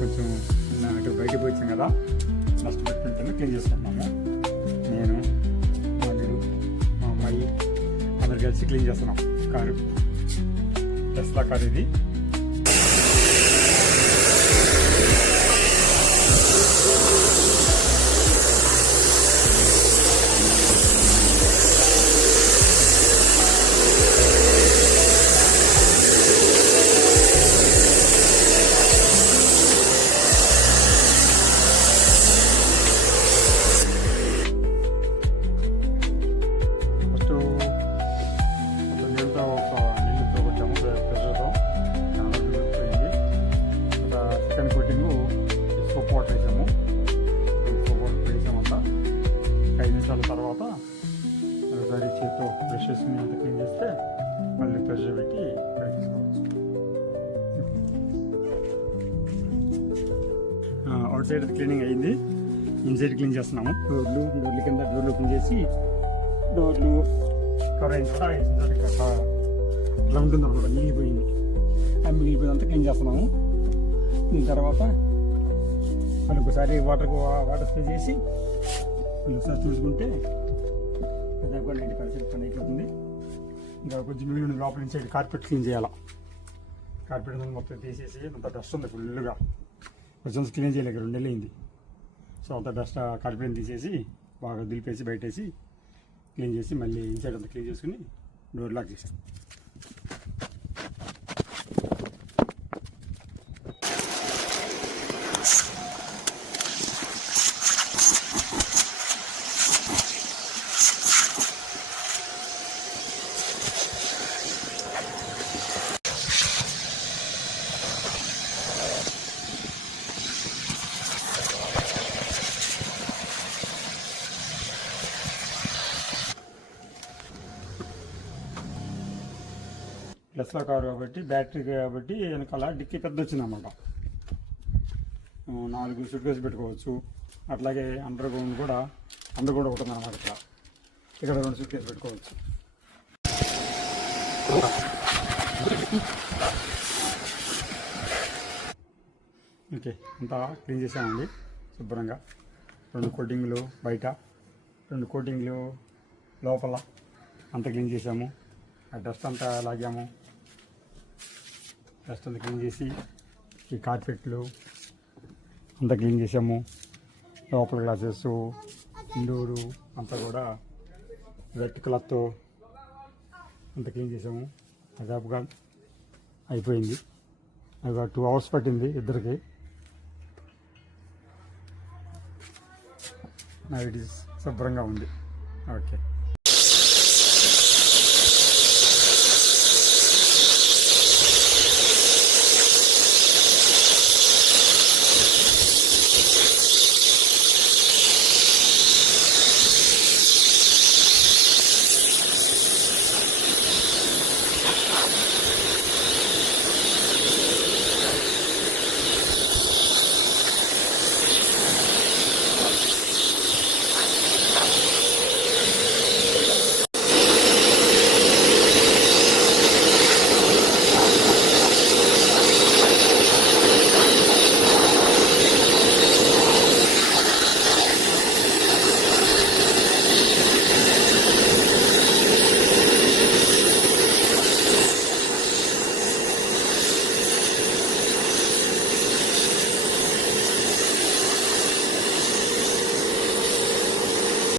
కొంచెం అటు బయటకు వచ్చాం కదా, డస్ట్ పెట్టుకుంటే క్లీన్ చేసుకుంటున్నాము. నేను మా అమ్మాయి అందరు కలిసి క్లీన్ చేస్తున్నాం కారు. టెస్లా కారు ఇది. చికెన్ కోటింగు సోప్ వాటర్ వేసాము. సోప్ వాటర్ వేసామంతా 5 నిమిషాల తర్వాత ఒకసారి చేతితో బ్రష్ చేసుకుని అంత క్లీన్ చేస్తే మళ్ళీ ప్రెషర్ పెట్టి ఫ్రై చేసుకోవచ్చు. అవుట్ సైడ్ క్లీనింగ్ అయింది, ఇన్సైడ్ క్లీన్ చేస్తున్నాము. డోర్లు కింద డోర్లు క్లీన్ చేసి డోర్లు కవర్ అయిన తర్వాత ఇట్లా ఉంటుంది అన్నమాట. మిగిలిపోయింది, ఆ మిగిలిపోయిందంతా క్లీన్ చేస్తున్నాము. దీని తర్వాత మళ్ళీ ఒకసారి వాటర్ స్ప్రే చేసి ఒకసారి చూసుకుంటే దాకా 90% పని అయిపోతుంది. ఇంకా కొంచెం మిగిలిన లోపల నుంచి కార్పెట్ క్లీన్ చేయాలి. కార్పెట్ మొత్తం తీసేసి అంత డస్ట్ ఉంది ఫుల్గా, కొంచెం క్లీన్ చేయలేక 2 నెలలు అయింది. సో అంత డస్ట్ కార్పెట్ తీసేసి బాగా దులిపేసి బయటేసి క్లీన్ చేసి మళ్ళీ ఇన్సైడ్ అంతా క్లీన్ చేసుకుని డోర్ లాక్ చేసాం. టెస్లా కారు కాబట్టి బ్యాటరీ కాబట్టి వెనకాల డిక్కీ పెద్ద వచ్చిందన్నమాట. 4 సూట్ కేసు పెట్టుకోవచ్చు. అట్లాగే అండర్ గ్రౌండ్ కూడా ఉంటుంది అన్నమాట. ఇక్కడ 2 సూట్ కేసు పెట్టుకోవచ్చు. ఓకే, అంతా క్లీన్ చేసామండి శుభ్రంగా. 2 కోటింగ్లు బయట, 2 కోటింగ్లు లోపల అంతా క్లీన్ చేసాము. ఆ డస్ట్ అంతా లాగాము. డస్ట్ అంతా క్లీన్ చేసి ఈ కార్పెట్లు అంతా క్లీన్ చేసాము. లోపల గ్లాసెస్, ఇండోరు అంతా కూడా వెట్ క్లాత్తో అంతా క్లీన్ చేసాము. దాదాపుగా అయిపోయింది. అది 2 hours పట్టింది ఇద్దరికి. నా ఇట్ ఈస్ శుభ్రంగా ఉంది. ఓకే.